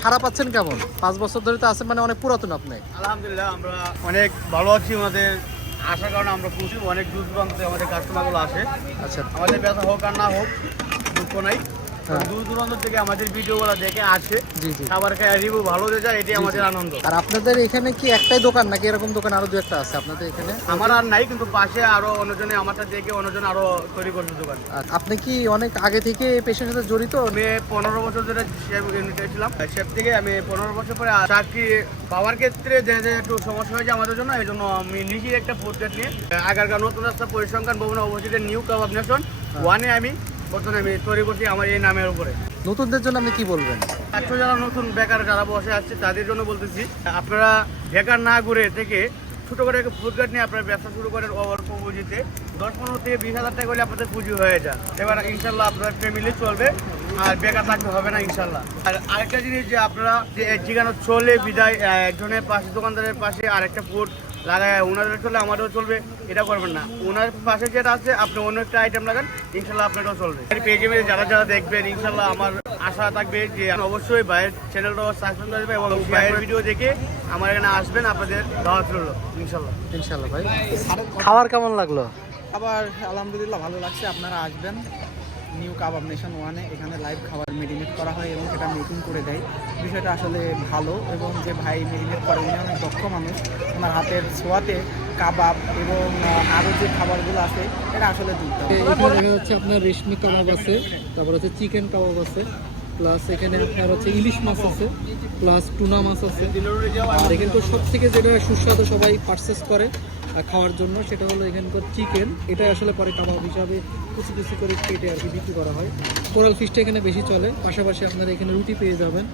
সারা পাচ্ছেন কেমন? 5 বছর ধরে তো আছেন, মানে অনেক পুরাতন আপনি। আলহামদুলিল্লাহ আমরা অনেক ভালো আছি। আমাদের আসার কারণে আমরা খুশি। অনেক দূর দূরান্তে আমাদের কাস্টমারগুলো আসে। আচ্ছা, আমাদের ব্যবসা হোক আর না হোক দুঃখ নাই। হ্যাঁ। দূর দূরান্ত থেকে আমাদের ভিডিওগুলো দেখে আসে, জি জি। খাবার খায়, রিভিউ ভালো হয়ে যায়, এটাই আমাদের আনন্দ। আর আপনাদের এখানে কি একটাই দোকান নাকি এরকম দোকান আরো দু একটা আছে আপনাদের এখানে? আমার আর নাই, কিন্তু পাশে আরো অন্যজনে আমারটা দেখে অন্যজন আরো তৈরি করছে দোকান। আপনি কি অনেক আগে থেকে এই পেশার সাথে জড়িত? আমি 15 বছর ধরে শেফ ইউনিটে ছিলাম। শেফ থেকে আমি 15 বছর পরে চাকরি পাওয়ার ক্ষেত্রে যে একটু সমস্যা হয়েছে আমাদের জন্য, এই জন্য আমি নিজেই একটা ফুড কার্ট নিয়ে আগারগাঁও নতুন রাস্তা পরিসংখ্যান ভবন অবস্থিত নিউ কাবাব নেশন ওয়ানে আমি বর্তমানে আমি তৈরি করছি আমার এই নামের উপরে। নতুনদের জন্য আপনি কি বলবেন? একশো যারা নতুন বেকার যারা বসে আসছে তাদের জন্য বলতেছি, আপনারা বেকার না ঘুরে থেকে ছোটো করে ফুড কার্ট নিয়ে আপনারা ব্যবসা শুরু করেন। অল্প পুঁজিতে 10-15 থেকে 20,000 টাকা হলে আপনাদের পুঁজি হয়ে যায়। এবার ইনশাল্লাহ আপনার ফ্যামিলি চলবে আর বেকার থাকতে হবে না ইনশাল্লাহ। আর আরেকটা জিনিস যে আপনারা যে যেখানে চলে বিদায় একজনের পাশে দোকানদারের পাশে আরেকটা ফুড লাগায় ওনাদের চলে আমাদেরও চলবে, এটা করবেন না। ওনার পাশে যেটা আছে আপনি অন্য একটা আইটেম লাগান, ইনশাল্লাহ আপনারও চলবে। পেজে যারা যারা দেখবেন ইনশাল্লাহ আমার আশা থাকবে যে অবশ্যই ভাইয়ের চ্যানেলটাও সাবস্ক্রাইব করবে এবং ভাইয়ের ভিডিও দেখে আমার এখানে আসবেন। আপনাদের দাওয়াত রইল ইনশাল্লাহ। ইনশাল্লাহ ভাই। খাবার কেমন লাগলো? খাবার আলহামদুলিল্লাহ ভালো লাগছে। আপনারা আসবেন নিউ কাবাব নেশন ওয়ানে। এখানে লাইভ খাবার মেরিনেট করা হয় এবং সেটা মেকিং করে দেয়। বিষয়টা আসলে ভালো এবং যে ভাই মেরিনেট করে উনি অনেক দক্ষ মানুষ। ওনার হাতের ছোঁয়াতে কাবাব এবং আরও যে খাবারগুলো আছে এটা আসলে দুর্দান্ত। এখানে দেখা যাচ্ছে আপনার রেশমি কাবাব আছে, তারপর হচ্ছে চিকেন কাবাব আছে, প্লাস এখানে আপনার হচ্ছে ইলিশ মাছ আছে, প্লাস টুনা মাছ আছে। আর এখানকার সব থেকে যেটা সুস্বাদু সবাই পারচেস করে খাওয়ার জন্য সেটা হলো এখানকার চিকেন। এটা আসলে পরে কাবাব হিসাবে কুচি কুচি করে কেটে আর কি বিক্রি করা হয়। কোরাল ফিশটা এখানে বেশি চলে, পাশাপাশি আপনারা এখানে রুটি পেয়ে যাবেন।